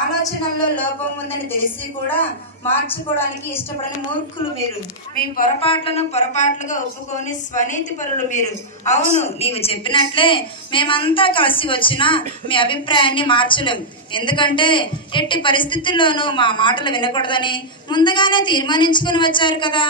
ఆలోచనల్లో లోపం ఉందని తెలిసి కూడా మార్చుకోవడానికి ఇష్టపడని మూర్ఖులు మీరు. మీ పొరపాట్లుగా ఒప్పుకొని స్వనీతి పరులు మీరు. అవును, నీవు చెప్పినట్లే మేమంతా కలిసి వచ్చినా మీ అభిప్రాయాన్ని మార్చలేం. ఎందుకంటే ఎట్టి పరిస్థితుల్లోనూ మా మాటలు వినకూడదని ముందుగానే తీర్మానించుకుని వచ్చారు కదా.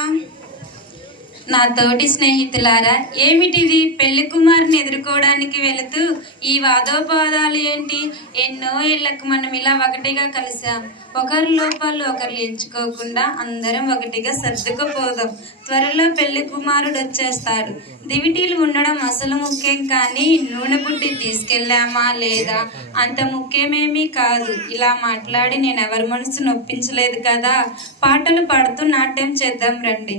నా తోటి స్నేహితులారా, ఏమిటిది? పెళ్లి కుమారుని ఎదుర్కోవడానికి వెళుతూ ఈ వాదోపాదాలు ఏంటి? ఎన్నో ఏళ్లకు మనం ఇలా ఒకటిగా కలిసాం. ఒకరి లోపాలు ఒకరు ఎంచుకోకుండా అందరం ఒకటిగా సర్దుకుపోదాం. త్వరలో పెళ్లి కుమారుడు వచ్చేస్తాడు. దివిటీలు ఉండడం అసలు ముఖ్యం, కానీ నూనె బుడ్డి తీసుకెళ్లామా లేదా అంత ముఖ్యమేమీ కాదు. ఇలా మాట్లాడి నేను ఎవరి మనసు నొప్పించలేదు కదా. పాటలు పాడుతూ నాట్యం చేద్దాం రండి.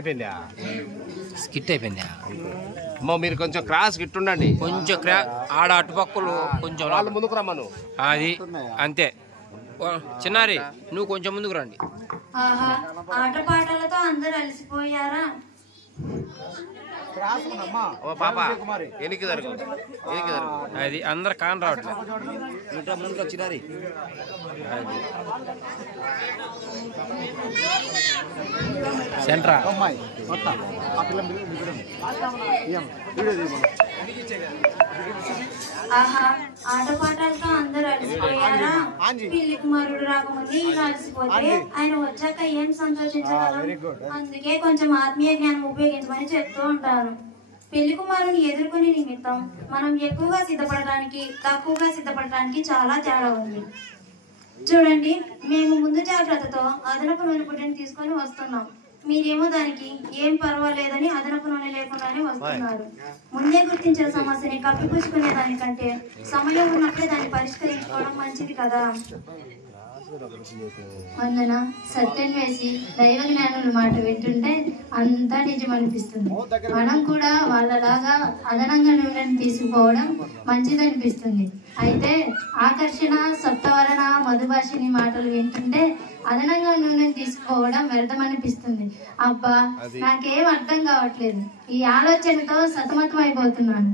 అయిపోయిందా? స్కిట్ అయిపోయిందా? అమ్మో, మీరు కొంచెం క్రాస్ గిట్ ఉండండి. కొంచెం ఆడ అటుపక్కలు కొంచెం వాళ్ళు ముందుకు రమ్మను. అది అంతే. చిన్నారి, నువ్వు కొంచెం ముందుకు రండి. ఆహా, ఆటపాటలతో అందరు అలసిపోయారా? ఓ పాప, ఎనికి జరుగు. అది అందరు కాని రావట్లేదు. సెంట్రా ఆహా, ఆటపాటలతో అందరు అలసిపోయారా? పెళ్లి కుమారుడు రాకముందే ఇలా అలసిపోతే ఆయన వచ్చాక ఏం సంతోషించగలం? అందుకే కొంచెం ఆత్మీయ జ్ఞానం ఉపయోగించమని చెప్తూ ఉంటాను. పెళ్లి కుమారుని ఎదుర్కొనే నిమిత్తం మనం ఎక్కువగా సిద్ధపడటానికి తక్కువగా సిద్ధపడటానికి చాలా తేడా ఉంది. చూడండి, మేము ముందు జాగ్రత్తతో అదనపు నూనె పుట్టిని తీసుకొని వస్తున్నాం. మీరేమో దానికి ఏం పర్వాలేదని అదనపు నూనె లేకుండానే వస్తున్నారు. ముందే గుర్తించిన సమస్యని కప్పిపుచ్చుకునే దానికంటే సమయం ఉన్నప్పుడే దాన్ని పరిష్కరించుకోవడం మంచిది కదా. వందన, సత్యం వేసి దైవ జ్ఞానుల మాట వింటుంటే అంతా నిజం అనిపిస్తుంది. మనం కూడా వాళ్ళలాగా అదనంగా నూనెను తీసుకుపోవడం మంచిదనిపిస్తుంది. అయితే ఆకర్షణ, సప్తవరణ, మధుభాషిని మాటలు వింటుంటే అదనంగా నూనెను తీసుకుపోవడం వ్యర్థమనిపిస్తుంది. అబ్బా, నాకేం అర్థం కావట్లేదు. ఈ ఆలోచనతో సతమతం అయిపోతున్నాను.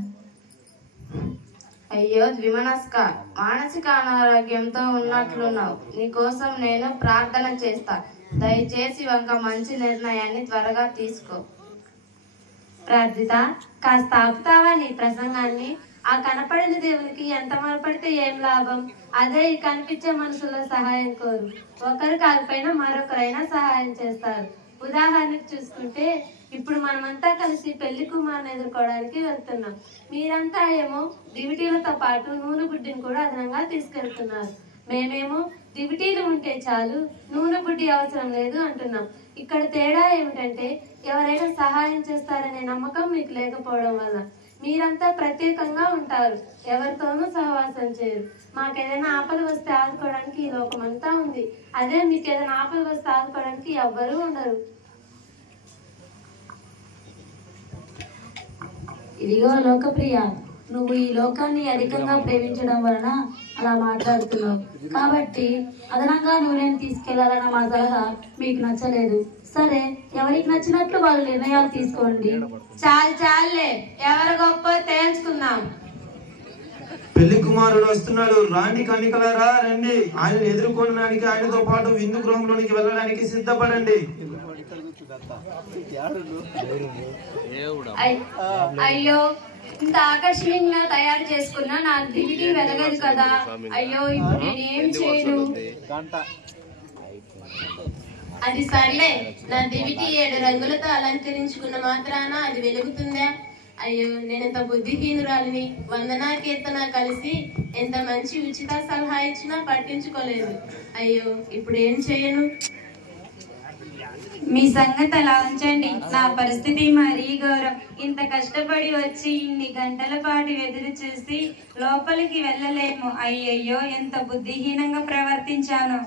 అయ్యో ద్విమనస్క, మానసిక అనారోగ్యంతో ఉన్నట్లున్నావు. నీకోసం నేను ప్రార్థన చేస్తా. దయచేసి ఒక మంచి నిర్ణయాన్ని త్వరగా తీసుకో. ప్రార్థిత, కాస్త ఆపుతావా నీ ప్రసంగాన్ని? ఆ కనపడిన దేవునికి ఎంత మొరపడితే ఏం లాభం? అదే ఈ కనిపించే మనుషుల సహాయం కోరు. ఒకరు కాకపోయినా మరొకరైనా సహాయం చేస్తారు. ఉదాహరణకు చూసుకుంటే, ఇప్పుడు మనమంతా కలిసి పెళ్లి కుమారుని ఎదుర్కోవడానికి వెళ్తున్నాం. మీరంతా ఏమో దివిటీలతో పాటు నూనె బుడ్డిని కూడా అదనంగా తీసుకెళ్తున్నారు. మేమేమో దివిటీలు ఉంటే చాలు, నూనె బుడ్డి అవసరం లేదు అంటున్నాం. ఇక్కడ తేడా ఏమిటంటే, ఎవరైనా సహాయం చేస్తారనే నమ్మకం మీకు లేకపోవడం వల్ల మీరంతా ప్రత్యేకంగా ఉంటారు. ఎవరితోనూ సహవాసం చేయరు. మాకేదైనా ఆపద వస్తే ఆదుకోవడానికి ఈ లోకమంతా ఉంది. అదే మీకు ఏదైనా ఆపద వస్తే ఆదుకోవడానికి ఎవ్వరూ ఉండరు. ఇదిగో లోకప్రియ, నువ్వు ఈ లోకాన్ని అధికంగా ప్రేమించడం వలన అలా మాట్లాడుతున్నావు. కాబట్టి అదనంగా నూనెను తీసుకెళ్లాలన్న మా సలహా మీకు నచ్చలేదు. సరే, ఎవరికి నచ్చినట్లు వాళ్ళు నిర్ణయాలు తీసుకోండి. చాలే, ఎవరు గొప్ప తేల్చుకుందాం. పెళ్లి కుమారుడు వస్తున్నాడు, రాండి కన్నికలారా రండి. ఆయన ఎదుర్కొనడానికి, ఆయనతో పాటు విందు గృహంలోనికి వెళ్ళడానికి సిద్ధపడండి. అయ్యో, ఇంత ఆకర్షణీయంగా తయారు చేసుకున్నా నా దివిటి వెలగదు కదా. అయ్యో, ఇప్పుడు నేనేం చేయను? అది సర్లే, నా దివిటి 7 రంగులతో అలంకరించుకున్న మాత్రాన అది వెలుగుతుందా? అయ్యో, నేనెంత బుద్ధిహీనురాలిని. వందనా కీర్తన కలిసి ఎంత మంచి ఉచిత సలహా ఇచ్చినా పట్టించుకోలేదు. అయ్యో, ఇప్పుడు ఏం చేయను? మీ సంగతి అలా ఉంచండి. నా పరిస్థితి మరీ ఘోరం. ఇంత కష్టపడి వచ్చి ఇన్ని గంటల పాటు ఎదురు చూసి లోపలికి వెళ్ళలేము. అయ్యయ్యో, ఎంత బుద్ధిహీనంగా ప్రవర్తించాను.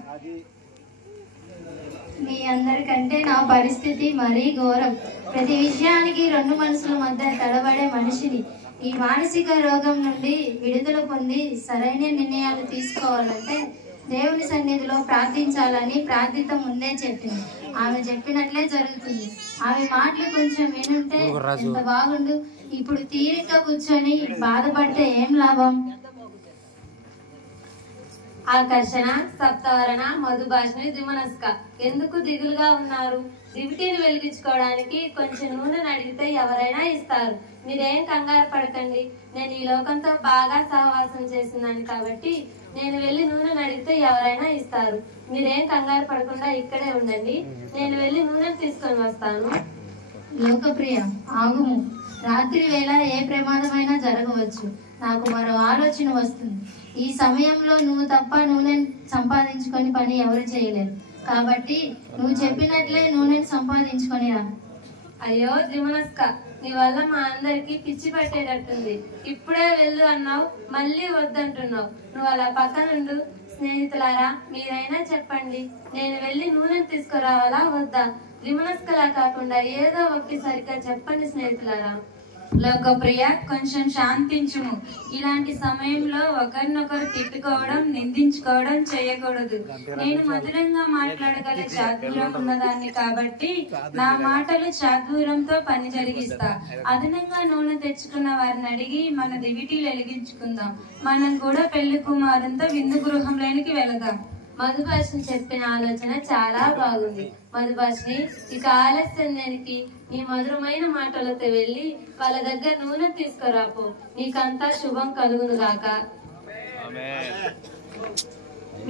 మీ అందరికంటే నా పరిస్థితి మరీ ఘోరం. ప్రతి విషయానికి 2 మనసుల మధ్య తడబడే మనిషిని. ఈ మానసిక రోగం నుండి విడుదల పొంది సరైన నిర్ణయాలు తీసుకోవాలంటే దేవుని సన్నిధిలో ప్రార్థించాలని ప్రార్థిత ముందే చెప్పింది. ఆమె చెప్పినట్లే జరుగుతుంది. ఆమె మాటలు కొంచెం వినుంటే ఎంత బాగుండు. ఇప్పుడు తీరిక కూర్చొని బాధపడితే ఏం లాభం? ఆకర్షణ, సప్తవరణ, మధుభాషిణి, ద్విమనస్క ఎందుకు దిగులుగా ఉన్నారు? దివిటీని వెలిగించుకోవడానికి కొంచెం నూనెను అడిగితే ఎవరైనా ఇస్తారు. మీరేం కంగారు పడకండి. నేను ఈ లోకంతో బాగా సహవాసం చేస్తున్నాను కాబట్టి నేను వెళ్ళి నూనెను అడిగితే ఎవరైనా ఇస్తారు. మీరేం కంగారు పడకుండా ఇక్కడే ఉండండి. నేను వెళ్ళి నూనెను తీసుకొని వస్తాను. లోకప్రియ, ఆగుము. రాత్రి వేళ ఏ ప్రమాదమైనా జరగవచ్చు. నాకు మరో ఆలోచన వస్తుంది. ఈ సమయంలో నువ్వు తప్ప నూనెను సంపాదించుకొని పని ఎవరు చేయలేరు. కాబట్టి నువ్వు చెప్పినట్లే నూనెను సంపాదించుకొని రా. అయ్యో ద్విమనస్క, నీ వల్ల మా అందరికి పిచ్చి పట్టేటట్టుంది. ఇప్పుడే వెళ్ళు అన్నావు, మళ్ళీ వద్దంటున్నావు. నువ్వు అలా పక్కనుండు. స్నేహితులారా, మీరైనా చెప్పండి, నేను వెళ్ళి నూనెను తీసుకురావాలా వద్దా? ద్విమనస్కలా కాకుండా ఏదో ఒకటి సరిగ్గా చెప్పండి స్నేహితులారా. లోకప్రియ, కొంచెం శాంతించుము. ఇలాంటి సమయంలో ఒకరినొకరు తిట్టుకోవడం, నిందించుకోవడం చేయకూడదు. నేను మధురంగా మాట్లాడగల చాతుర్యం ఉన్నదాన్ని కాబట్టి నా మాటలు చాతుర్యంతో పని జరిగిస్తా. అదనంగా నూనె తెచ్చుకున్న వారిని అడిగి మన దివిటీలు వెలిగించుకుందాం. మనం కూడా పెళ్లి కుమారుంతో విందు గృహంలోనికి వెళదాం. మధుభాషిని చెప్పిన ఆలోచన చాలా బాగుంది. మధుభాషిని, ఇక ఆలస్యం దేనికి? నీ మధురమైన మాటలతో వెళ్ళి వాళ్ళ దగ్గర నూనె తీసుకురాపో. నీకంతా శుభం కలుగును గాక.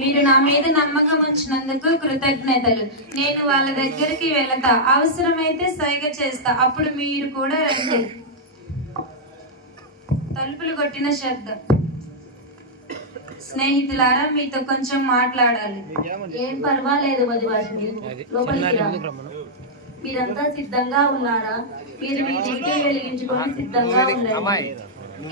మీరు నా మీద నమ్మకం ఉంచినందుకు కృతజ్ఞతలు. నేను వాళ్ళ దగ్గరికి వెళతా. అవసరమైతే సైగ చేస్తా. అప్పుడు మీరు కూడా రండి. తలుపులు కొట్టిన శబ్దం. స్నేహితులారా, మీతో కొంచెం మాట్లాడాలి. ఏం పర్వాలేదు మధుభాషిని, లోపలికి రా. మీరంతా సిద్ధంగా ఉన్నారా? మీరు మీ దివిటీ వెలిగించుకొని సిద్ధంగా ఉండండి.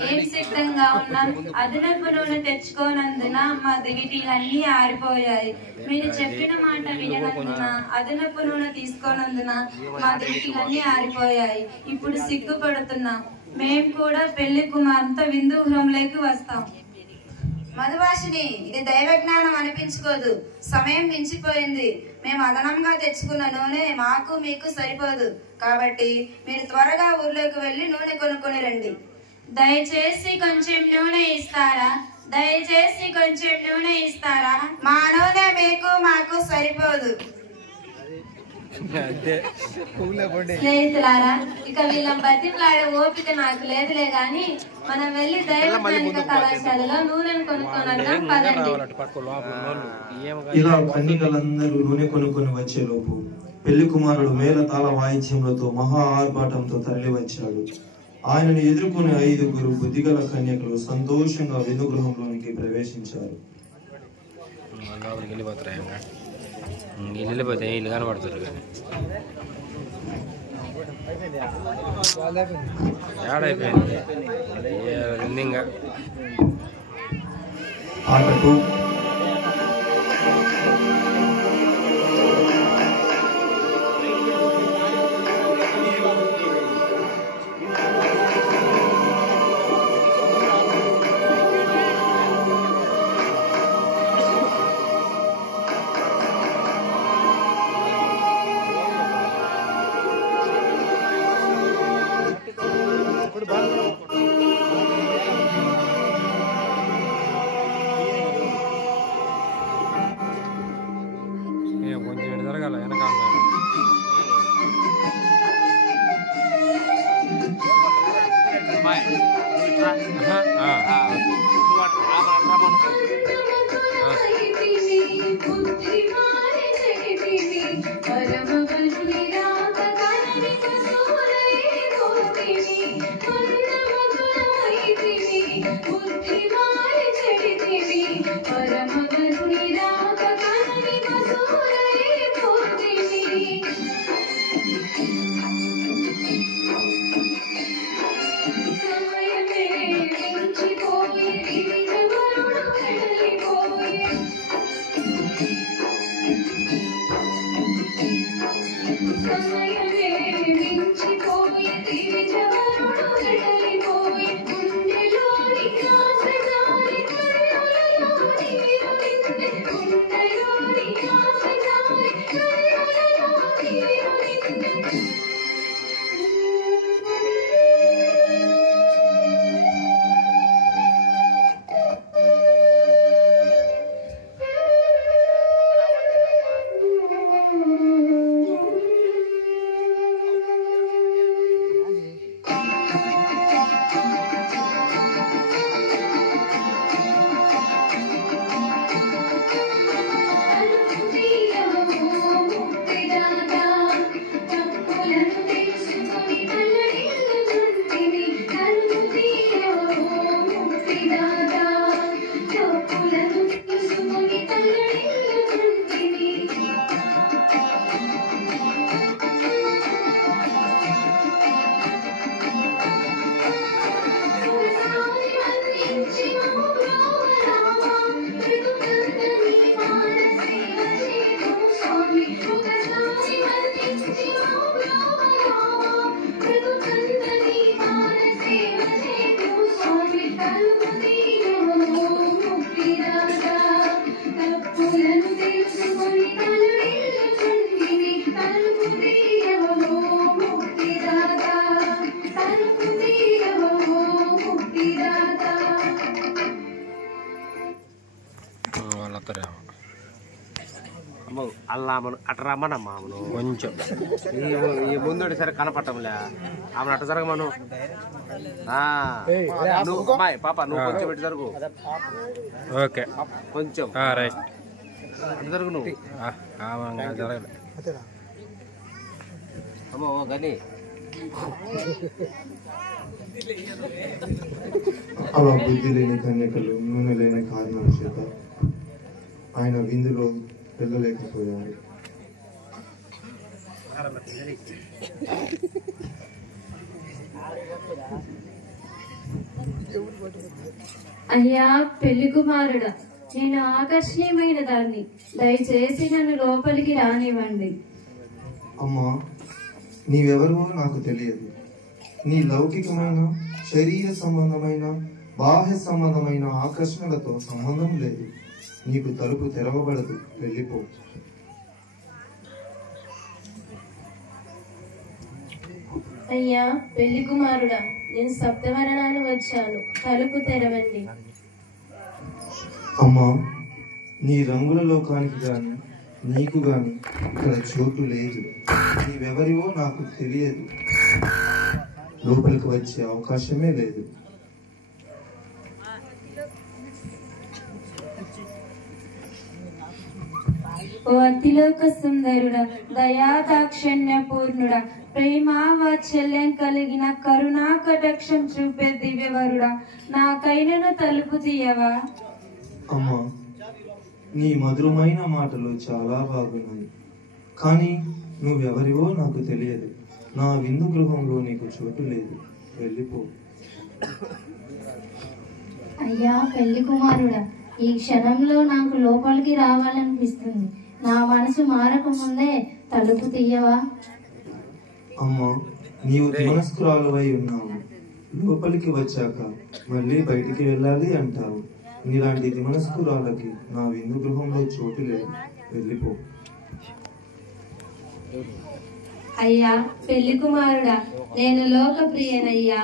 ఏం సిద్ధంగా ఉన్నారు? అదనపు నూనె తెచ్చుకోనందున మా దివిటీలన్నీ ఆరిపోయాయి. మీరు చెప్పిన మాట విననందున, అదనపు నూనె తీసుకోనందున మా దివిటీలన్నీ ఆరిపోయాయి. ఇప్పుడు సిగ్గుపడుతున్నాం. మేము కూడా పెళ్లి కుమారుతో విందు గృహంలోకి వస్తాం. మధుభాషిని, ఇది దైవజ్ఞానం అనిపించుకోదు. సమయం మించిపోయింది. మేము అదనంగా తెచ్చుకున్న నూనె మాకు మీకు సరిపోదు. కాబట్టి మీరు త్వరగా ఊర్లోకి వెళ్ళి నూనె కొనుక్కొని రండి. దయచేసి కొంచెం నూనె ఇస్తారా? దయచేసి కొంచెం నూనె ఇస్తారా? మా నూనె మీకు మాకు సరిపోదు. స్నేహితులారా, ఇక వీళ్ళని బతిమలాడే ఓపిక నాకు లేదులే గాని మనం వెళ్ళి దైవజ్ఞానిక కళాశాలలో నూనెను కొనుక్కొనద్దాం పదండి. ఇలా కన్యకలందరూ నూనె కొనుక్కొని వచ్చేలోపు పెళ్లి కుమారుడు మేళ తాళ వాయిద్యములతో మహా ఆర్భాటంతో తరలి వచ్చాడు. ఆయనను ఎదుర్కొనే 5 బుద్ధిగల కన్యకలు సంతోషంగా విందు గృహంలోనికి ప్రవేశించారు. వెళ్ళిపోతే ఇల్లు కనబడుతుంది కానీ ఏడైపోయింది ఇంకా ఆటకు అమ్మాయి నువ్వు ఇట్రా. నువ్వు రమ్మను. అల్లా అటు రమ్మనమ్మా ఆమెను కొంచెం ఈ ముందు సరే కనపట్టంలే ఆమెను అటు జరగమను. నువ్వు అమ్మాయి పాప నువ్వు కొంచెం ఇటు జరుగు. ఓకే కొంచెం రైట్ అటు జరుగు నువ్వు. జరగదు అమ్మ ఓ గని అలా బుద్ధి లేని కన్యకలు నూనె లేని కారణాల చేత ఆయన విందులో వెళ్ళలేకపోయారు. అయ్యా పెళ్లి కుమారుడా, నేను ఆకర్షణీయమైన దాన్ని, దయచేసి నన్ను లోపలికి రానివ్వండి. అమ్మా, నీవెవరో నాకు తెలియదు. నీ లౌకికమైన శరీర సంబంధమైన బాహ్య సంబంధమైన ఆకర్షణలతో సంబంధం లేదు. నీకు తలుపు తెరవబడదు, వెళ్ళిపో. అయ్యా పెళ్లి కుమారుడా, నేను సప్తవరణాలు వచ్చాను, తలుపు తెరవండి. అమ్మా, నీ రంగుల లోకానికి గాని నీకు గాని ఇక్కడ చోటు లేదు. నీవెవరివో నాకు తెలియదు, లోపలికి వచ్చే అవకాశమే లేదు. ఓ అతిలోక సుందరుడా, దయా దాక్షిణ్య పూర్ణుడా, ప్రేమ వాత్సల్యం కలిగిన కరుణా కటాక్షం చూపే దివ్యవరుడా, నాకైనను తలుపు తీయవా? అమ్మా, నీ మధురమైన మాటలు చాలా బాగున్నాయి, కానీ నువ్వెవరివో నాకు తెలియదు. నా విందు గృహంలో నీకు చోటు లేదు, వెళ్ళిపో. అయ్యా పెళ్లి కుమారుడా, ఈ క్షణంలో నాకు లోపలికి రావాలనిపిస్తుంది. నా మనసు మారకముందే తలుపు తీయవా? అమ్మా, నీవు మనస్కురాలువై ఉన్నావు. లోపలికి వచ్చాక మళ్ళీ బయటికి వెళ్ళాలి అంటావు. నీలాంటి మనస్కురాలకి నా విందు గృహంలో చోటు లేదు, వెళ్ళిపో. అయ్యా పెళ్లి కుమారుడా, నేను లోకప్రియనయ్యా.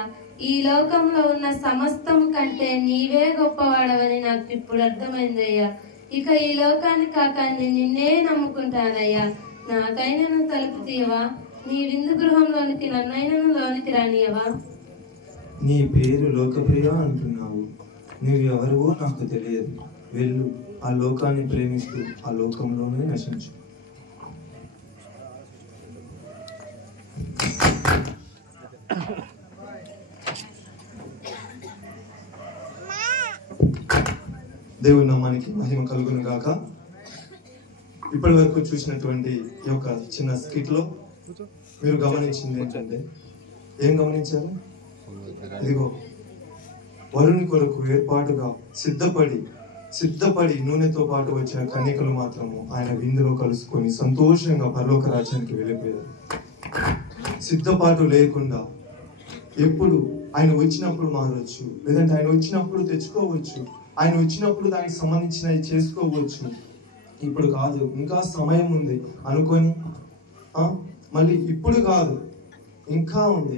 ఈ లోకంలో ఉన్న సమస్తము కంటే నీవే గొప్పవాడవని నాకు ఇప్పుడు అర్థమైందయ్యా. ఇక ఈ లోకాన్ని కాక నిన్నే నమ్ముకుంటానయ్యా. నాకైనను తలుపు తీయవా? నీ విందు గృహంలోనికి నన్నైనను లోనికి రానియవా? నీ పేరు లోకప్రియ అంటున్నావు. నువ్వు ఎవరివో నాకు తెలియదు. వెళ్ళు, ఆ లోకాన్ని ప్రేమిస్తూ ఆ లోకంలోనే నశించు. దేవుని నామానికి మహిమ కలుగును గాక. ఇప్పటి వరకు చూసినటువంటి ఈ యొక్క చిన్న స్కిట్ లో మీరు గమనించింది ఏంటంటే, ఏం గమనించారు? ఇదిగో వరుని కొరకు ఏర్పాటుగా సిద్ధపడి నూనెతో పాటు వచ్చిన కన్యకలు మాత్రము ఆయన విందులో కలుసుకొని సంతోషంగా పరలోక రాజ్యానికి వెళ్ళిపోయారు. సిద్ధపాటు లేకుండా ఎప్పుడు ఆయన వచ్చినప్పుడు మారవచ్చు, లేదంటే ఆయన వచ్చినప్పుడు తెచ్చుకోవచ్చు, ఆయన వచ్చినప్పుడు దానికి సంబంధించినవి చేసుకోవచ్చు. ఇప్పుడు కాదు, ఇంకా సమయం ఉంది అనుకొని మళ్ళీ ఇప్పుడు కాదు, ఇంకా ఉంది.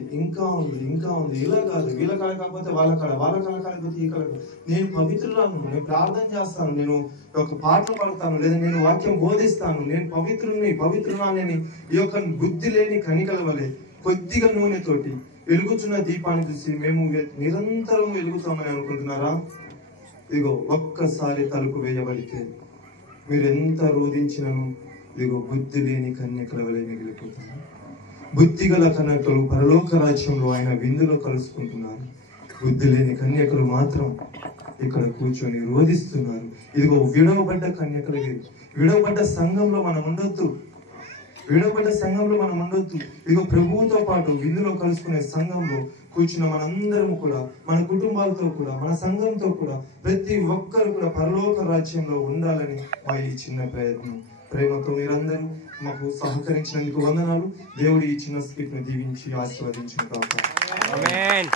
ఇలా కాదు, వీళ్ళ కాడ కాకపోతే వాళ్ళ కాడ కాకపోతే ఈ కాడ. నేను పవిత్రులను, నేను ప్రార్థన చేస్తాను, నేను ఒక పాటలు పాడతాను, లేదా నేను వాక్యం బోధిస్తాను, నేను పవిత్రులని ఈ యొక్క బుద్ధి లేని కనికల వలె కొద్దిగా నూనెతోటి వెలుగుచున్న దీపాన్ని చూసి మేము నిరంతరం వెలుగుతామని అనుకుంటున్నారా? ఇదిగో ఒక్కసారి తలుపు వేయబడితే మీరు ఎంత రోధించినను ఇదిగో బుద్ధి లేని కన్యకల వలె మిగిలిపోతారు. బుద్ధి గల కన్యకలు పరలోక రాజ్యంలో ఆయన విందులో కలుసుకుంటున్నారు. బుద్ధి లేని కన్యకలు మాత్రం ఇక్కడ కూర్చొని రోధిస్తున్నారు. ఇదిగో విడవబడ్డ కన్యకలు, విడవబడ్డ సంఘంలో మనం ఉండొద్దు. ఇదిగో ప్రభువుతో పాటు విందులో కలుసుకునే సంఘంలో కూర్చున్న మనందరం కూడా, మన కుటుంబాలతో కూడా, మన సంఘంతో కూడా, ప్రతి ఒక్కరు కూడా పరలోక రాజ్యంలో ఉండాలని మా ఈ చిన్న ప్రయత్నం. ప్రేమతో మీరందరూ మాకు సహకరించినందుకు వందనాలు. దేవుడు ఈ చిన్న స్కిట్ ను దీవించి ఆశీర్వదించును గాక. ఆమేన్.